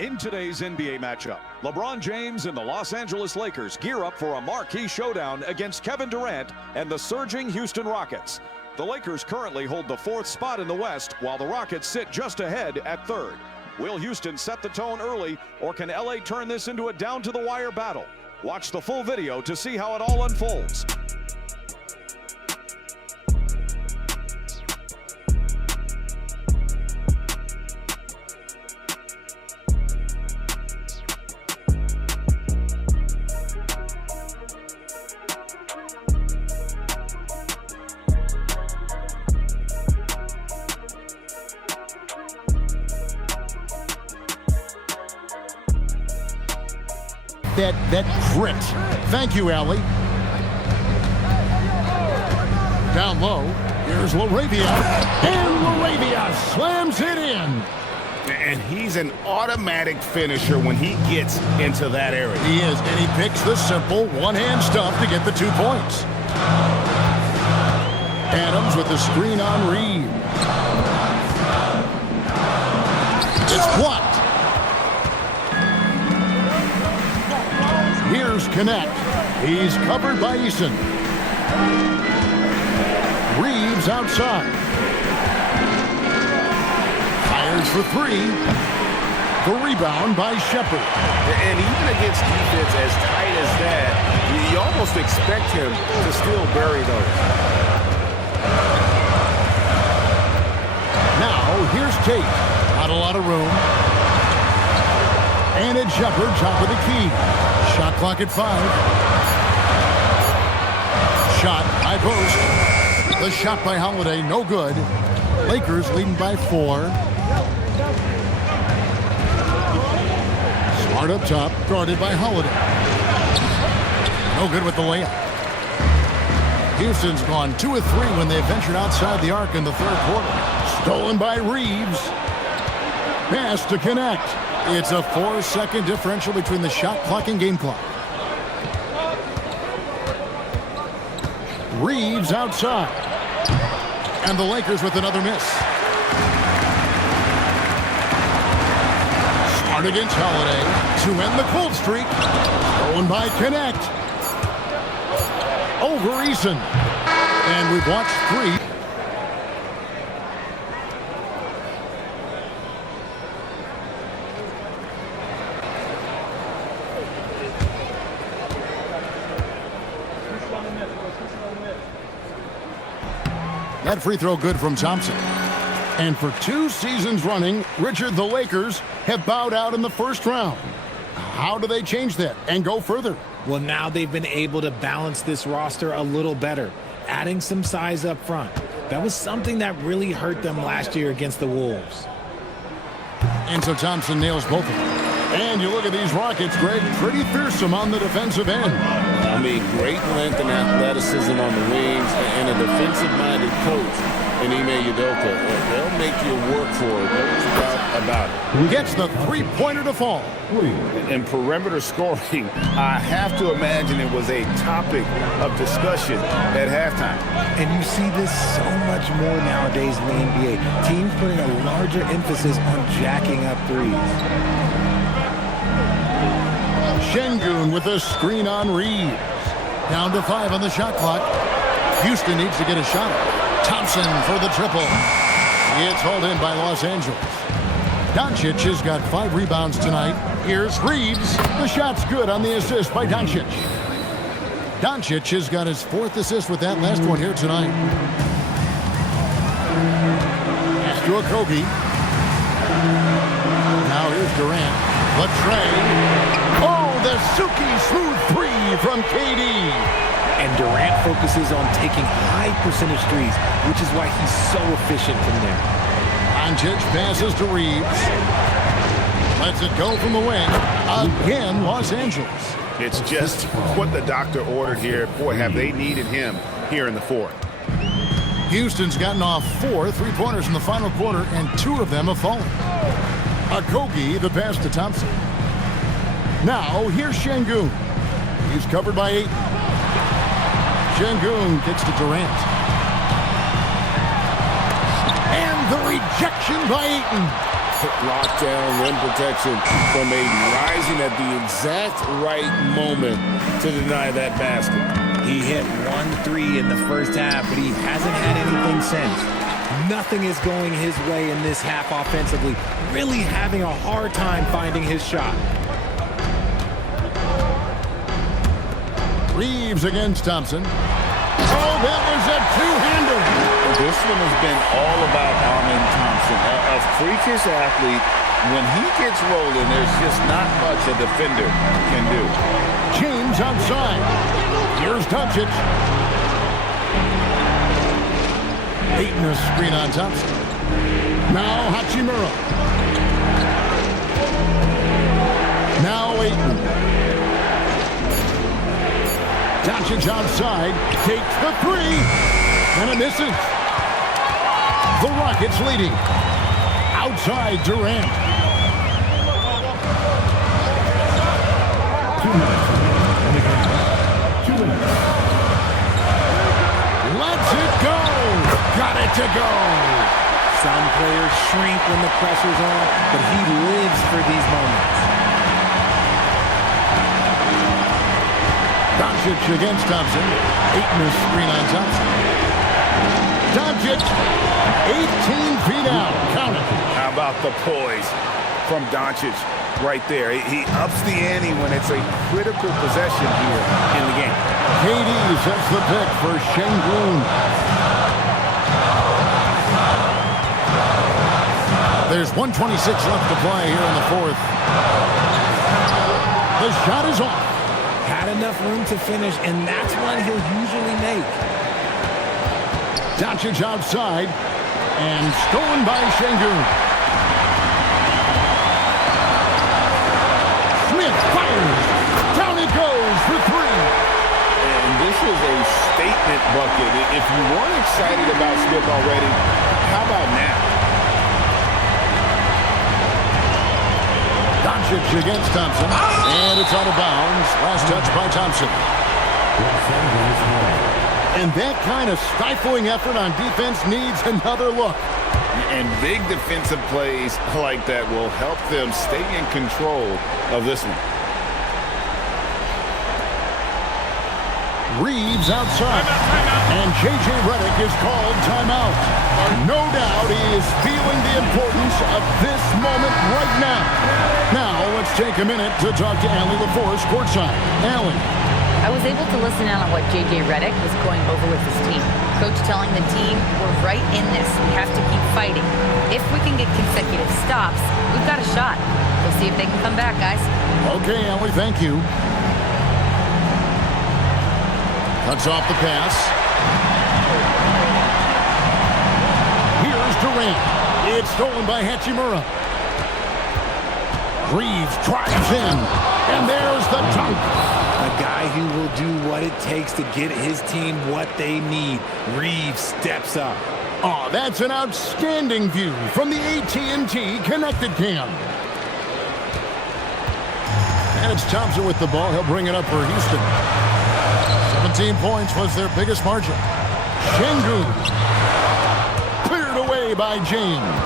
In today's NBA matchup, LeBron James and the Los Angeles Lakers gear up for a marquee showdown against Kevin Durant and the surging Houston Rockets. The Lakers currently hold the 4th spot in the West, while the Rockets sit just ahead at 3rd. Will Houston set the tone early, or can LA turn this into a down-to-the-wire battle? Watch the full video to see how it all unfolds. That grit. Thank you, Allie. Down low, here's LaRavia. And LaRavia slams it in. And he's an automatic finisher when he gets into that area. He is, and he picks the simple one-hand stuff to get the 2 points. Adams with the screen on Reed. It's blocked. Here's Connect. He's covered by Eason. Reeves outside. Fires for 3. The rebound by Shepard. And even against defense as tight as that, you almost expect him to still bury those. Now, here's Tate. Not a lot of room. And it's Shepard, top of the key. Shot clock at 5. Shot, high post. The shot by Holiday, no good. Lakers leading by 4. Smart up top, guarded by Holiday. No good with the layup. Houston's gone 2 of 3 when they ventured outside the arc in the 3rd quarter. Stolen by Reeves. Pass to Connect. It's a 4-second differential between the shot clock and game clock. Reeves outside. And the Lakers with another miss. Smart against Holiday to end the cold streak. Stolen by Connect. Over Eason. And we've watched 3. That free throw good from Thompson. And for 2 seasons running, Richard, the Lakers have bowed out in the 1st round. How do they change that and go further? Well, now they've been able to balance this roster a little better, adding some size up front. That was something that really hurt them last year against the Wolves. And so Thompson nails both of them. And you look at these Rockets, Greg, pretty fearsome on the defensive end. I mean, great length and athleticism on the wings, and a defensive-minded coach in Ime Udoka. They'll make you work for it. There's no doubt about it. Gets the 3-pointer to fall. And perimeter scoring, I have to imagine it was a topic of discussion at halftime. And you see this so much more nowadays in the NBA. Teams putting a larger emphasis on jacking up threes. Şengün with a screen on Reeves. Down to 5 on the shot clock. Houston needs to get a shot. Thompson for the triple. It's hauled in by Los Angeles. Doncic has got 5 rebounds tonight. Here's Reeves. The shot's good on the assist by Doncic. Doncic has got his 4th assist with that last one here tonight. Pass to Okogie. Now here's Durant. Latrey. Oh, the silky smooth 3 from KD. And Durant focuses on taking high percentage threes, which is why he's so efficient from there. Doncic passes to Reeves. Lets it go from the wing. Again, Los Angeles. It's just what the doctor ordered here. Boy, have they needed him here in the 4th. Houston's gotten off 4 3-pointers in the final quarter, and 2 of them have fallen. Okogie, the pass to Thompson. Now, here's Şengün. He's covered by 8. Şengün kicks to Durant. And the rejection by Ayton. Lockdown, rim protection from Aiden, rising at the exact right moment to deny that basket. He hit 1-3 in the first half, but he hasn't had anything since. Nothing is going his way in this half offensively. Really having a hard time finding his shot. Reeves against Thompson. Oh, that was a two-hander. This one has been all about Armin Thompson, a freakish athlete. When he gets rolling, there's just not much a defender can do. James outside. Here's Doncic. Ayton a screen on Thompson. Now Hachimura. Now Ayton. Doncic outside, takes the three, and it misses. The Rockets leading. Outside Durant. 2 minutes. Lets it go. Got it to go. Some players shrink when the pressure's on, but he lives for these moments. Doncic against Thompson. Ayton a screen on Thompson. Doncic, 18 feet out. Count it. How about the poise from Doncic right there? He ups the ante when it's a critical possession here in the game. KD sets the pick for Şengün. There's 1:26 left to play here in the fourth. The shot is off. Had enough room to finish, and that's one he'll usually make. Doncic outside, and stolen by Şengün. Smith fires. Down it goes for three. And this is a statement bucket. If you weren't excited about Smith already, how about now? Doncic against Thompson, and it's out of bounds. Last touch by Thompson. And that kind of stifling effort on defense needs another look. And big defensive plays like that will help them stay in control of this one. Reeves outside. And J.J. Redick is called timeout. No doubt he is feeling the importance of this moment right now. Now, let's take a minute to talk to Allie LaForce courtside. Allie. I was able to listen in on what J.J. Redick was going over with his team. Coach telling the team, we're right in this. We have to keep fighting. If we can get consecutive stops, we've got a shot. We'll see if they can come back, guys. Okay, Allie, thank you. Cuts off the pass. Here's Durant. It's stolen by Hachimura. Reeves drives in. And there's the dunk. A guy who will do what it takes to get his team what they need. Reeves steps up. Oh, that's an outstanding view from the AT&T Connected Cam. And it's Thompson with the ball. He'll bring it up for Houston. 17 points was their biggest margin. Şengün. Cleared away by James.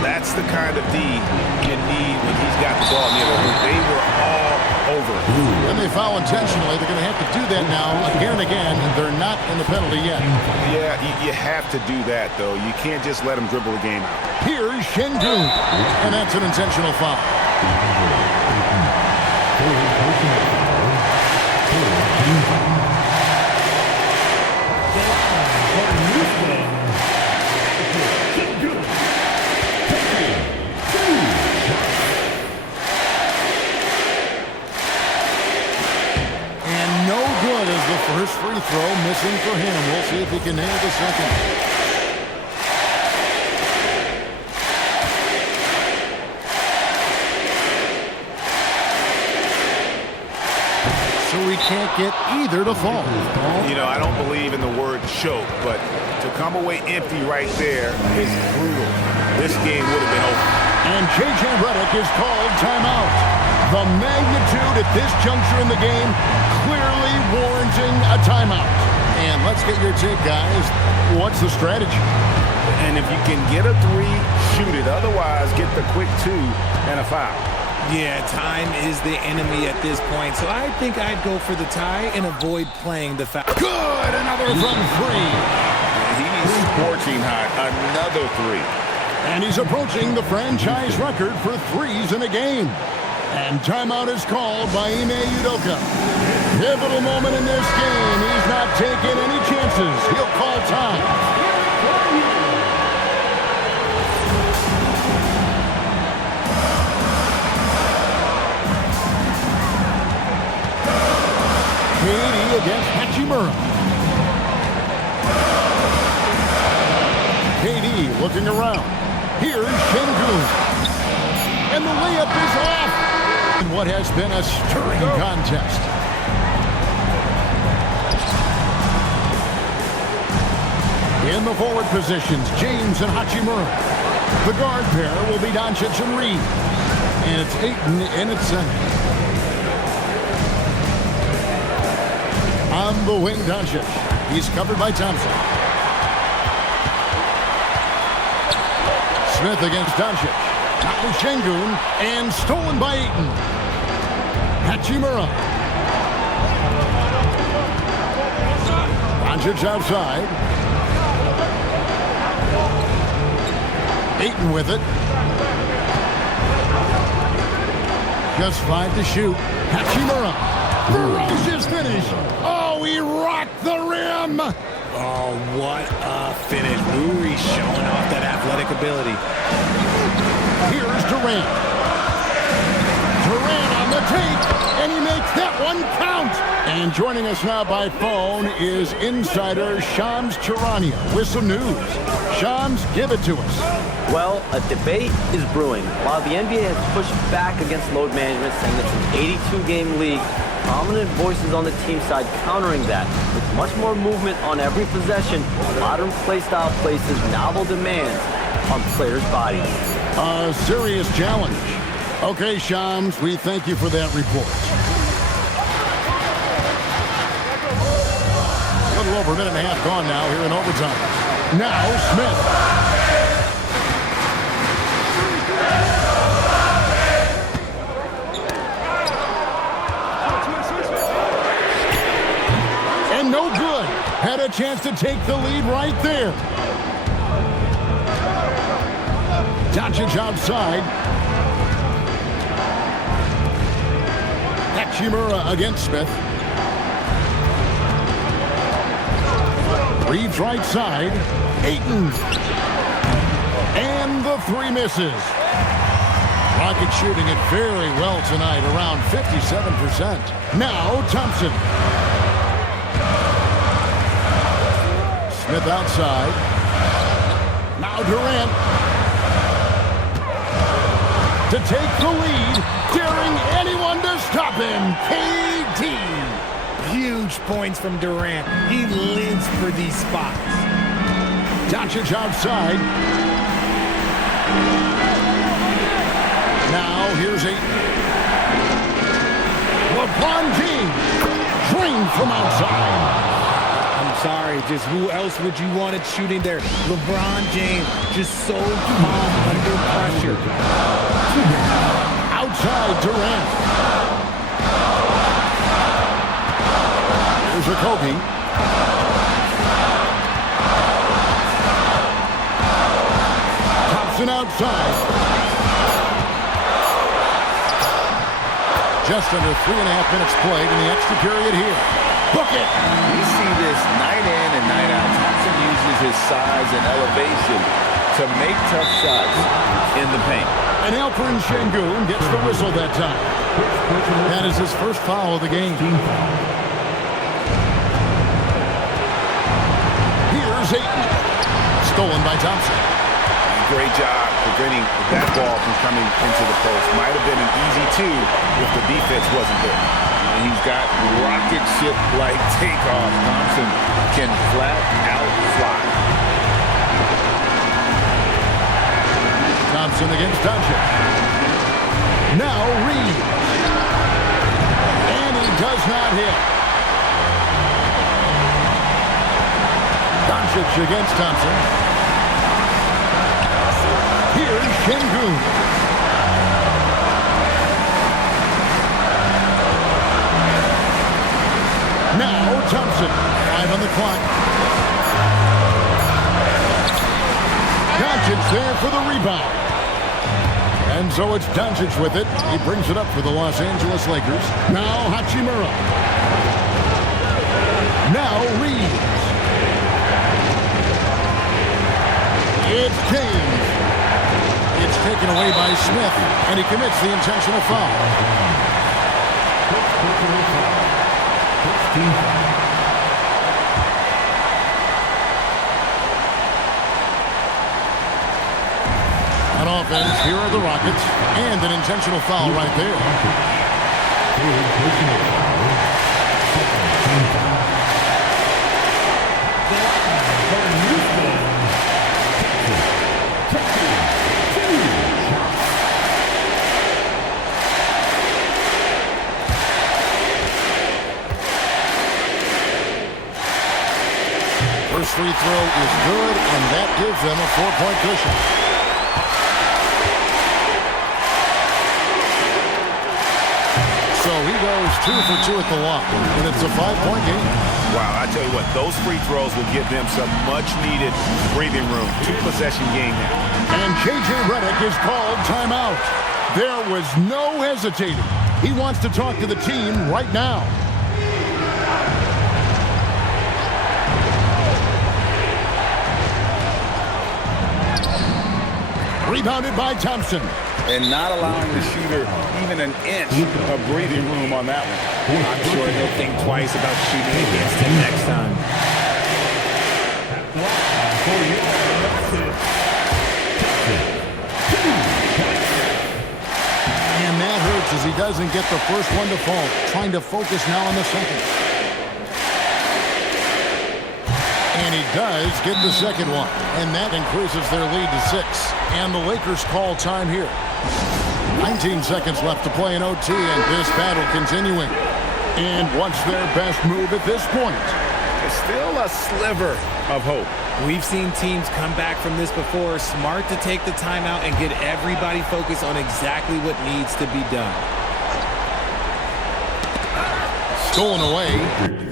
That's the kind of D you need when he's got the ball near the hoop. They were all over. And they foul intentionally. They're going to have to do that now again and again. They're not in the penalty yet. Yeah, you have to do that, though. You can't just let them dribble the game out. Here's Şengün. And that's an intentional foul. First free throw missing for him. We'll see if he can nail the second. So we can't get either to fall. You know, I don't believe in the word choke, but to come away empty right there is brutal. This game would have been over. And J.J. Redick is called timeout. The magnitude at this juncture in the game clearly warranting a timeout. And let's get your take, guys. What's the strategy? And if you can get a 3, shoot it. Otherwise, get the quick 2 and a foul. Yeah, time is the enemy at this point, so I think I'd go for the tie and avoid playing the foul. Good, another from 3. He's scorching hot. Another 3. And he's approaching the franchise record for 3s in a game. And timeout is called by Ime Udoka. Pivotal moment in this game. He's not taking any chances. He'll call time. KD against Hachimura. KD looking around. Here's Şengün. And the layup is off. In what has been a stirring contest. In the forward positions, James and Hachimura. The guard pair will be Doncic and Reed. And it's Ayton in its center. On the wing, Doncic. He's covered by Thompson. Smith against Doncic. Now Şengün, and stolen by Ayton. Hachimura. Doncic outside. Ayton with it. Just 5 to shoot. Hachimura. Ferocious finish. Oh, he rocked the rim. Oh, what a finish. Uri showing off that athletic ability. Here's Durant. Durant on the take, and he makes that one count. And joining us now by phone is insider Shams Charania with some news. Shams, give it to us. Well, a debate is brewing. While the NBA has pushed back against load management, saying it's an 82-game league, prominent voices on the team side countering that. With much more movement on every possession, modern play style places novel demands on players' bodies. A serious challenge. Okay, Shams, we thank you for that report. A little over a minute and a half gone now here in overtime. Now, Smith. And no good. Had a chance to take the lead right there. Doncic outside. Hachimura against Smith. Reeves right side. Ayton. And the 3 misses. Rockets shooting it very well tonight, around 57%. Now Thompson. Smith outside. Now Durant. To take the lead, daring anyone to stop him. KD. Huge points from Durant. He lives for these spots. Doncic outside. Now here's Ayton. LeBron James drained from outside. I'm sorry, just who else would you want it shooting there? LeBron James, just so calm under pressure. Outside Durant. Here's Kobe. Thompson outside. Just under 3.5 minutes played in the extra period here. Book it! We see this night in and night out. Thompson uses his size and elevation to make tough shots in the paint. And Alperen Şengün gets the whistle that time. That is his first foul of the game. Here's Ayton. Stolen by Thompson. Great job preventing that ball from coming into the post. Might have been an easy 2 if the defense wasn't there. And he's got rocket ship-like takeoff. Thompson can flat out fly. Thompson against Doncic. Now Reed. And he does not hit. Doncic against Thompson. Here's Şengün. Now Thompson. 5 on the clock. Doncic there for the rebound. And so it's Doncic with it. He brings it up for the Los Angeles Lakers. Now Hachimura. Now Reeves. It's Kane. It's taken away by Smith, and he commits the intentional foul. On offense, here are the Rockets, and an intentional foul right there. First free throw is good, and that gives them a 4-point cushion. So he goes 2 for 2 at the line, and it's a 5-point game. Wow, I tell you what, those free throws will give them some much-needed breathing room. 2-possession game now. And J.J. Redick is called timeout. There was no hesitating. He wants to talk to the team right now. Rebounded by Thompson. And not allowing the shooter even an inch of breathing room on that one. I'm sure he'll think twice about shooting against him next time. And that hurts as he doesn't get the first one to fall. Trying to focus now on the second. And he does get the second one. And that increases their lead to 6. And the Lakers call time here. 19 seconds left to play in OT, and this battle continuing. And what's their best move at this point? There's still a sliver of hope. We've seen teams come back from this before. Smart to take the timeout and get everybody focused on exactly what needs to be done. Stolen away.